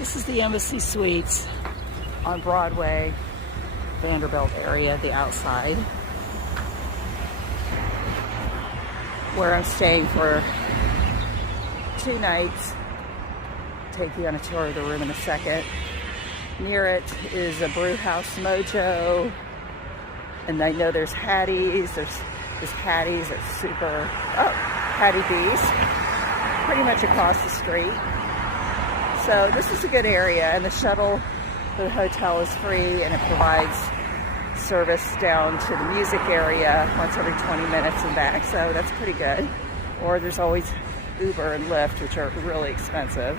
This is the Embassy Suites on Broadway, Vanderbilt area, the outside, where I'm staying for 2 nights. Take you on a tour of the room in a second. Near it is a brew house, Mojo, and I know there's Hattie's. There's Hattie's that's super, Hattie B's, pretty much across the street. So this is a good area, and the shuttle for the hotel is free, and it provides service down to the music area once every 20 minutes and back, so that's pretty good. Or there's always Uber and Lyft, which are really expensive.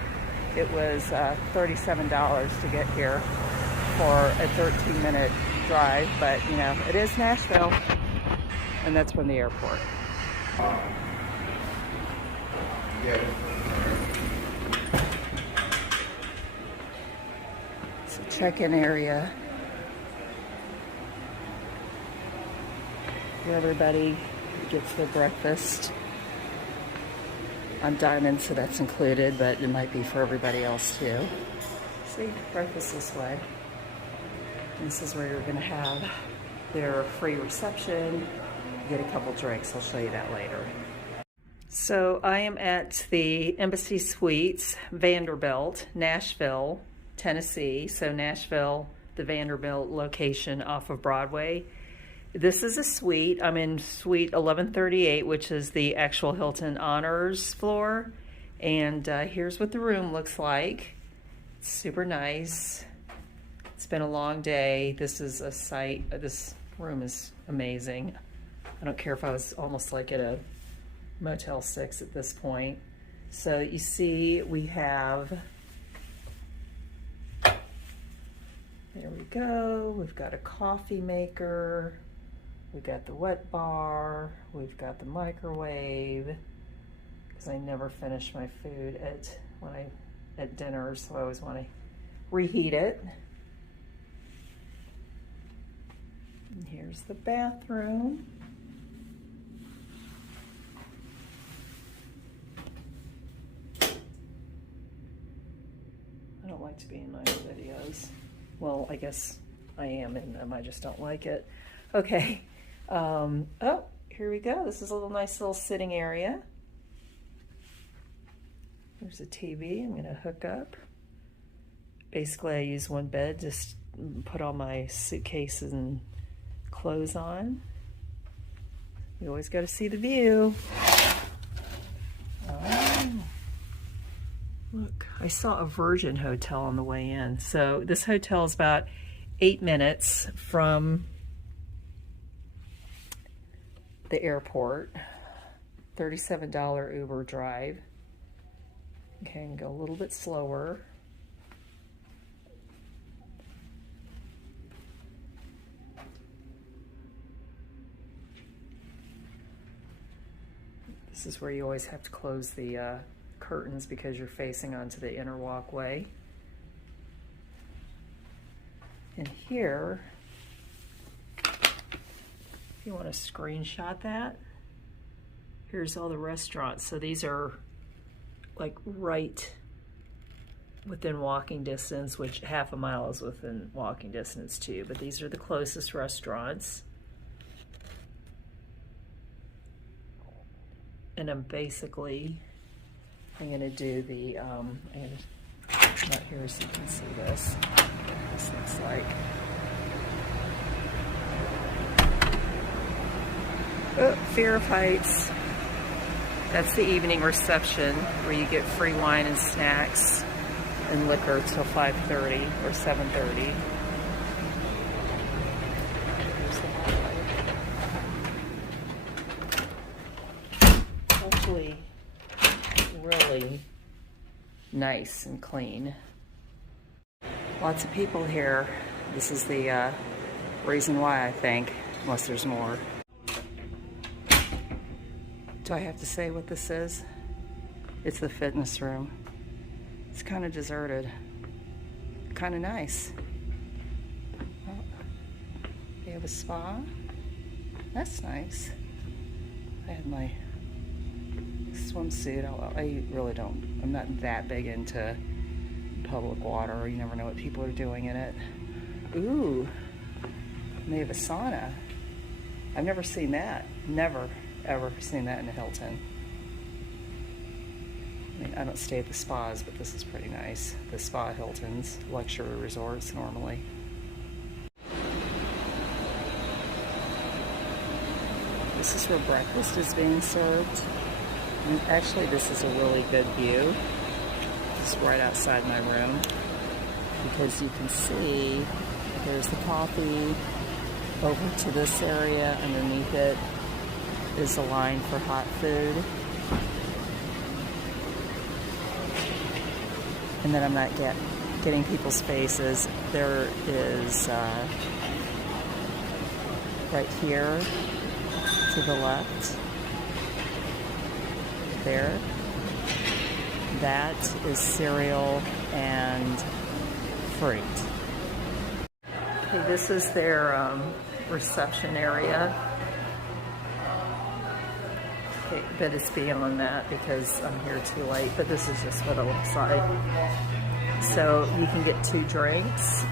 It was $37 to get here for a 13-minute drive, but you know, it is Nashville, and that's from the airport. It's a check-in area where everybody gets their breakfast. I'm dining, so that's included, but it might be for everybody else too. See, breakfast this way. And this is where you're gonna have their free reception. You get a couple drinks, I'll show you that later. So I am at the Embassy Suites, Vanderbilt, Nashville, Tennessee. So Nashville, the Vanderbilt location off of Broadway. This is a suite. I'm in suite 1138, which is the actual Hilton Honors floor. And here's what the room looks like. It's super nice. It's been a long day. This is a sight. This room is amazing. I don't care if I was almost like at a Motel 6 at this point. So you see we have, there we go. We've got a coffee maker. We've got the wet bar, we've got the microwave, because I never finish my food at dinner, so I always want to reheat it. And here's the bathroom. I don't like to be in my videos. Well, I guess I am in them, I just don't like it. Okay. Oh, here we go. This is a nice little sitting area. There's a TV I'm going to hook up. Basically, I use one bed, just put all my suitcases and clothes on. You always got to see the view. Oh, look, I saw a Virgin hotel on the way in. So this hotel is about 8 minutes from the airport. $37 Uber drive. Okay, and go a little bit slower. This is where you always have to close the curtains because you're facing onto the inner walkway. And here, if you want to screenshot that, here's all the restaurants. So these are like right within walking distance, which half a mile is within walking distance too, but these are the closest restaurants. And I'm gonna do the, not here so you can see this, what this looks like. Oh, Fear of Heights. That's the evening reception where you get free wine and snacks and liquor till 5:30 or 7:30. It's actually really nice and clean. Lots of people here. This is the reason why, I think, unless there's more. Do I have to say what this is? It's the fitness room. It's kind of deserted. Kind of nice. Oh, they have a spa. That's nice. I had my swimsuit. I really don't. I'm not that big into public water. You never know what people are doing in it. Ooh, and they have a sauna. I've never seen that. Never, ever seen that in a Hilton. I mean, I don't stay at the spas, but this is pretty nice. The spa Hiltons, luxury resorts normally. This is where breakfast is being served. And actually, this is a really good view. It's right outside my room because you can see there's the coffee. Over to this area underneath it is a line for hot food. And then I'm not getting people's faces. There is right here to the left. There. That is cereal and fruit. Okay, this is their reception area. Okay, but it's beyond that because I'm here too late, but this is just what it looks like. So you can get 2 drinks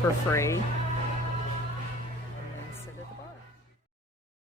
for free.